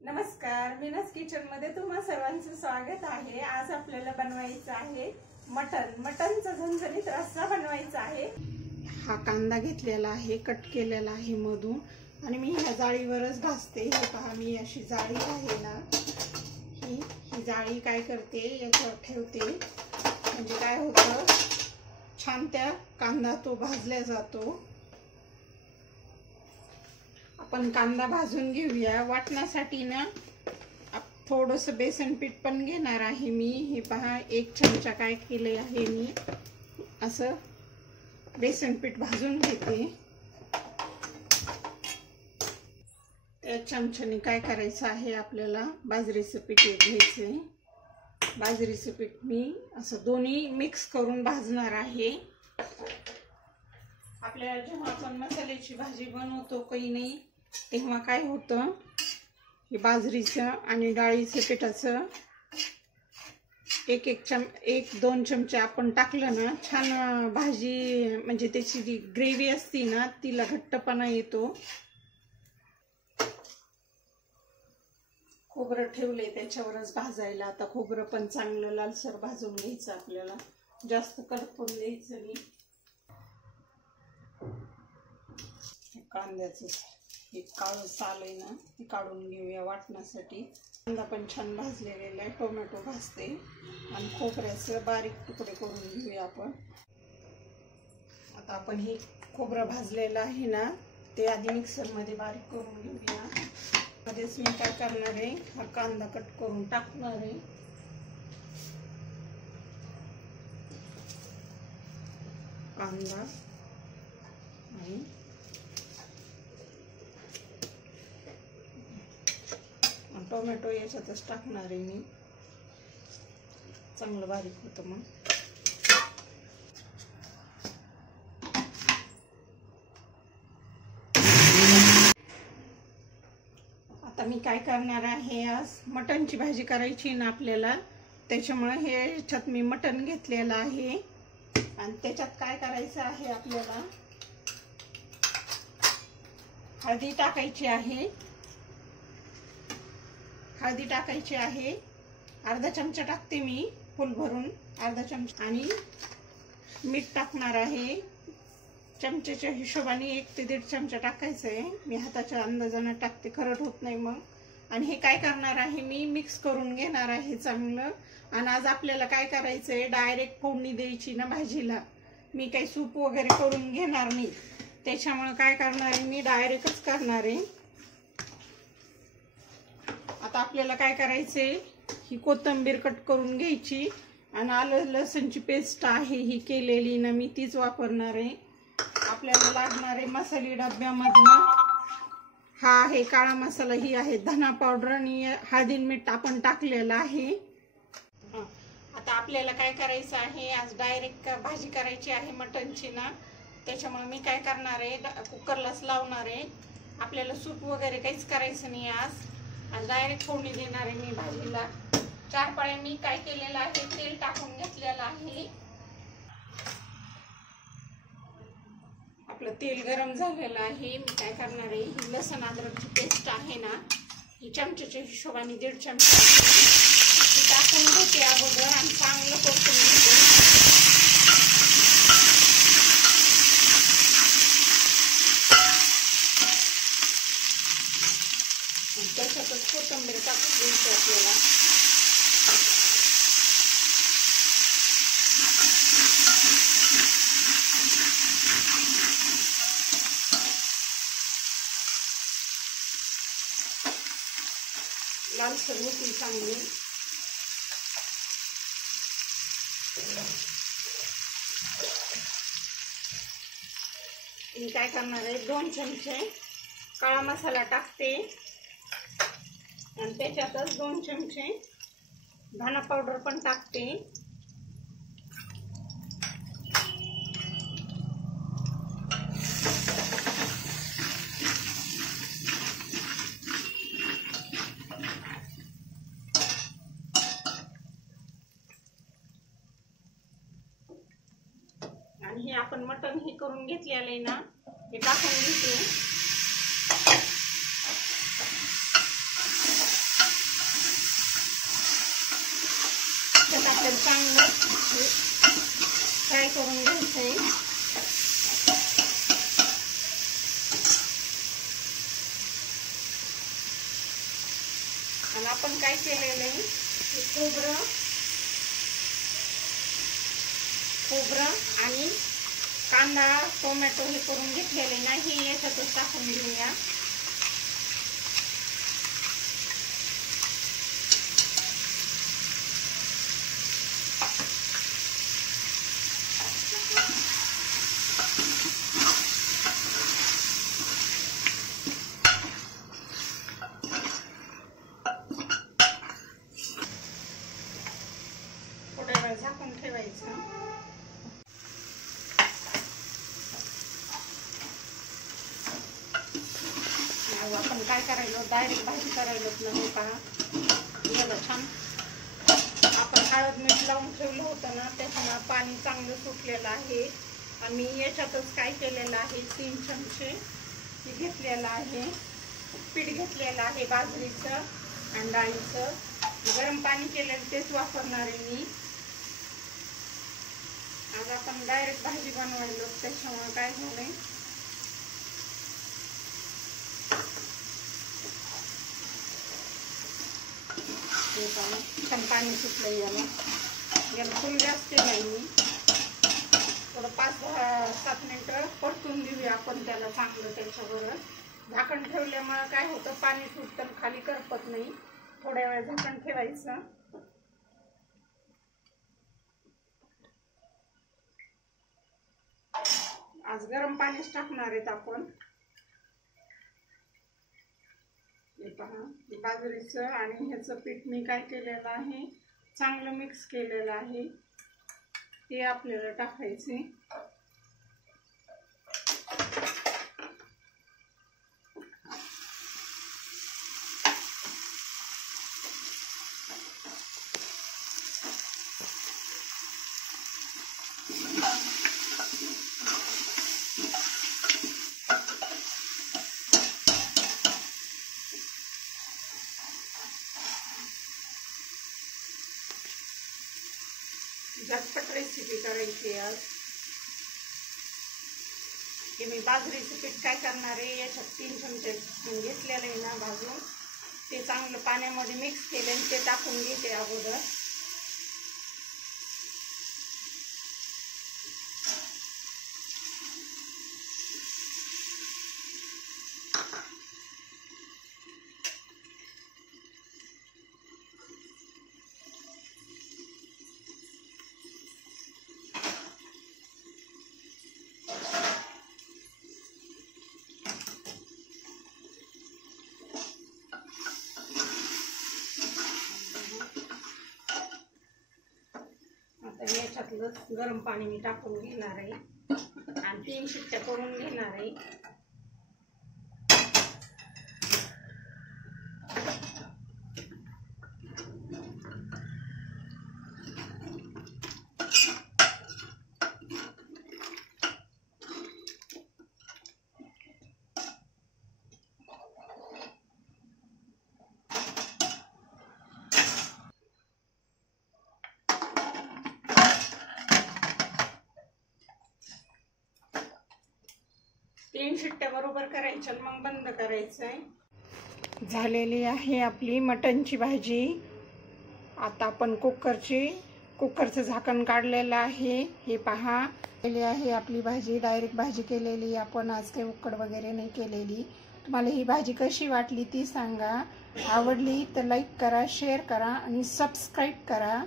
नमस्कार, मीनाज किचन मध्ये तुम्हा सर्वांचं स्वागत आहे। आज आपल्याला बनवायचं आहे मटनचा झणझणीत रस्सा बनवायचा आहे। हा कांदा घेतलेला आहे, कट केलेला आहे मधून, आणि मी ह्या जाळीवरच भाजते। हे पहा, मी अशी जाळी आहे ना, ही जाळी काय करते, याच्यावर ठेवते, म्हणजे काय होतं, छान त्या कांदा तो भाजला जातो। आपण कांदा भाजून घेऊया। वाटण्यासाठी ना थोडंसं बेसन पीठ पण घेणार आहे मी। हे पहा, 1 चमचा काय केले आहे मी, असं बेसन पीठ भाजून घेते। त्या चमच्याने काय करायचं आहे, आपल्याला बाजरीचं पीठ घ्यायचंय। बाजरीचं पीठ मी असं दोन्ही मिक्स करून भाजणार आहे। आपल्याला जेव्हा आपण मसाल्याची भाजी बनवतो काही नाही, तेव्हा काय होतं, हे बाजरीचं आणि डाळीचं पिठाचं एक दोन चमचे आपण टाकलं ना, छान भाजी, म्हणजे त्याची जी ग्रेव्ही असती ना, तिला घट्टपणा येतो। खोबरं ठेवले त्याच्यावरच भाजायला। आता खोबरं पण चांगलं लालसर भाजून घ्यायचं, आपल्याला जास्त करपून द्यायचं नाही। कांद्याचं एक काळं साल आहे ना, ती काढून घेऊया वाटण्यासाठी। कांदा पण छान भाजलेला आहे, टोमॅटो भाजते, आणि खोबऱ्याचं बारीक तुकडे करून घेऊया आपण। आता आपण हे खोबरं भाजलेलं आहे ना, ते आधी मिक्सरमध्ये बारीक करून घेऊया। मध्येच मी काय करणार आहे, हा कांदा कट करून टाकणार आहे। कांदा आणि टोमॅटो याच्यातच टाकणार आहे मी, चांगलं बारीक होतं मग। आता मी काय करणार आहे, आज मटनची भाजी करायची ना आपल्याला, त्याच्यामुळे हे याच्यात मी मटन घेतलेलं आहे, आणि त्याच्यात काय करायचं आहे, आपल्याला हळदी टाकायची आहे। हळदी टाकायची आहे, अर्धा चमचा टाकते मी, फुल भरून अर्धा चमचा, आणि मीठ टाकणार आहे चमच्याच्या हिशोबाने 1 ते 1.5 चमचा टाकायचं आहे। मी हाताच्या अंदाजाने टाकते, खरट होत नाही मग। आणि हे काय करणार आहे, मी मिक्स करून घेणार आहे चांगलं। आणि आज आपल्याला काय करायचं आहे, डायरेक्ट फोडणी द्यायची ना भाजीला, मी काही सूप वगैरे करून घेणार नाही, त्याच्यामुळे काय करणार आहे, मी डायरेक्टच करणार आहे। आता आपल्याला काय करायचंय, ही कोथिंबीर कट करून घ्यायची, आणि आलं लसूणची पेस्ट आहे ही केलेली ना, मी तीच वापरणार आहे। आपल्याला लागणार आहे मसाले डब्यामधनं, हा आहे काळा मसाला, ही आहे धना पावडर, आणि हळदी मीठ आपण टाकलेलं आहे। आता आपल्याला काय करायचं आहे, आज डायरेक्ट भाजी करायची आहे मटनची ना, त्याच्यामुळे मी काय करणार आहे, कुकरलाच लावणार आहे। आपल्याला सूप वगैरे काहीच करायचं नाही आज डायरेक्ट फोडणी देणार आहे मी भाजीला। 4 पळ्या मी काय केलेलं आहे, तेल टाकून घेतलेलं आहे। आपलं तेल गरम झालेलं आहे। मी काय करणार आहे, ही लसूण अद्रकची पेस्ट आहे ना, ही चमच्याच्या हिशोबाने 1.5 चमचा टाकून घेते अगोदर, आणि चांगलं परतून घेते। त्याच्यातच कोथिंबीर टाकून द्यायची आपल्याला। लालसर होती चांगली। मी काय करणार आहे, 2 चमचे काळा मसाला टाकते, आणि त्याच्यातच 2 चमचे धना पावडर पण टाकते। आणि हे आपण मटण हे करून घेतलेलं आहे ना, हे टाकून घेते। चांगलं फ्राय करून घ्यायचंय. आणि आपण काय केलेलं आहे, खोबरं आणि कांदा टोमॅटो हे करून घेतलेले नाही, याच्यातच टाकून घेऊया. थोड्या वेळ झाकून ठेवायचं. आपण काय करायलो, डायरेक्ट भाजी करायलो नाही पहा. याला छान आपण हळद मीठ लावून ठेवलं होतं ना, त्याच्यामुळे पाणी चांगलं सुटलेलं आहे. आणि याच्यातच काय केलेलं आहे, 3 चमचे घेतलेलं आहे पीठ घेतलेलं आहे बाजरीचं आणि डाळीचं. गरम पाणी केलेलं तेच वापरणार आहे मी. आज आपण डायरेक्ट भाजी बनवायलो, त्याच्यामुळे काय झालंय, छान पाणी सुटलं. याला फुल जास्त नाही, मी थोडं 5-7 मिनिटं परतून देऊया आपण त्याला चांगलं. त्याच्यावर झाकण ठेवल्यामुळे काय होतं, पाणी सुटतं खाली करपत नाही. थोड्या वेळ झाकण ठेवायचं. आज गरम पाणीच टाकणार आहेत आपण. हे पहा, बाजरीचं आणि ह्याचं पीठ मी काय केलेलं आहे, चांगलं मिक्स केलेलं आहे, ते आपल्याला टाकायचे. झटपट रेसिपी करायची आज. हे मी बाजरीचं पीठ काय करणार आहे, याच्यात 3 चमचे घेतलेलं आहे ना भाजून, ते चांगलं पाण्यामध्ये मिक्स केले आणि ते टाकून घेते अगोदर. याच्यातलं गरम पाणी मी टाकून घेणार आहे आणि 3 शिट्ट्या करून घेणार आहे. तीन शिट्ट्या बरोबर करायच्या, मग बंद करायचंय. झालेली आहे आपली मटणची भाजी. आता आपण कुकरचं झाकण काढलेलं आहे. हे पहा, केली आहे आपली भाजी. डायरेक्ट भाजी केलेली आपण, आज काही उकड वगैरे नाही केलेली. तुम्हाला ही भाजी कशी वाटली ती सांगा. आवडली तर लाईक करा, शेअर करा आणि सबस्क्राईब करा.